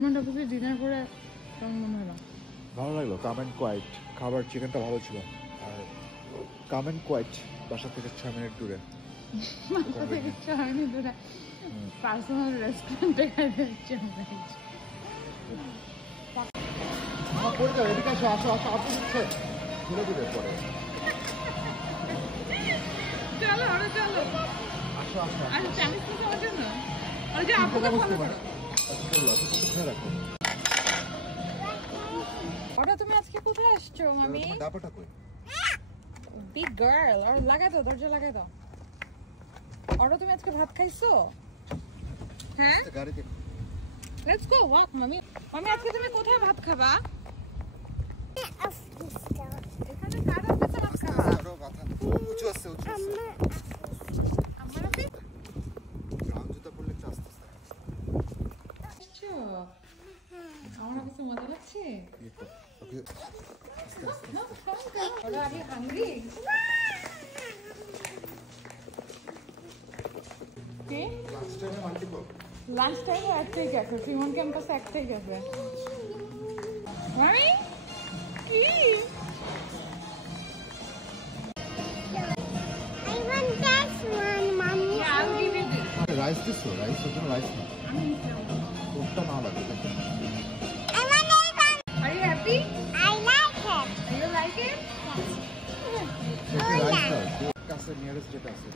Dinner করে কেমন মনে হলো? ভালো লাগলো। কাম অ্যান্ড কোয়াইট। খাবার চিকেনটা ভালো ছিল। আর কাম অ্যান্ড কোয়াইট বাসা থেকে 6 মিনিট দূরে। বাসা থেকে 6 মিনিট দূরে পার্সোনাল রেস্টুরেন্টে খাইতে যাচ্ছি আমরা। পড়ে যাও, এদিকে আসো, আসো আসো, আপনি দিচ্ছে ঘুরে দিবে পরে। চলো আরে চলো, আসো আসো আরে চাইনিজ ফুড খাওয়ার জন্য ওই যে আপুকে ফলো করো। রাখো। ওটা তুমি আজকে কোথায় আসছো মামি? ডাবাটা কই? বিগ গার্ল, আর লাগাই দাও, দরজা লাগাই দাও। ওটা তুমি আজকে ভাত খাইছো? হ্যাঁ, গাড়িতে। লেটস গো ওয়াক মামি। মামি আজকে তুমি কোথায় ভাত খাবা? এখানে কার অফিসে ভাত খাবা? উঁচু আছে, উঁচু আছে। আমার অফিস? ব্রাউন জুতা পরলে একটু আস্তে আস্তে। আচ্ছা, আমার অফিসে মজা লাগছে। ওকে, আস্তে আস্তে। ওরা আগে হাঙ্গরি? কি? লাঞ্চ টাইমে মাল্টিপল। লাঞ্চ টাইমে একটাই গেছে, সিমন ক্যাম্পাসে একটাই গেছে। মামি কি? I want that one, Mommy. Yeah, I'll give you this. Rice দিছো? রাইস ওটা রাইস না। ওটা না লাগে। I want that one. Are you happy? I like it. Do you like it? Rice দাও। কাছে নিয়ারেস্ট যেটা আছে।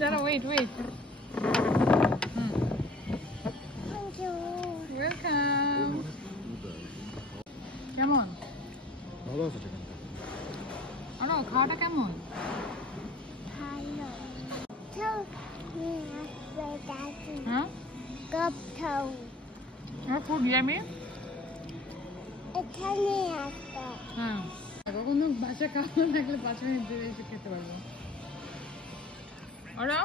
Jana, wait. Thank you. Welcome. কেমন? ভালো আছে চিকেনটা। আনো খাওয়াটা কেমন? Hello. Tell me where that is. হ্যাঁ, Cup toe. খুব ইয়ামি। এখানে আছে। হ্যাঁ, কখনো বাসা খাওয়া থাকলে 5 মিনিট ধরে এসে খেতে পারবো। ওরা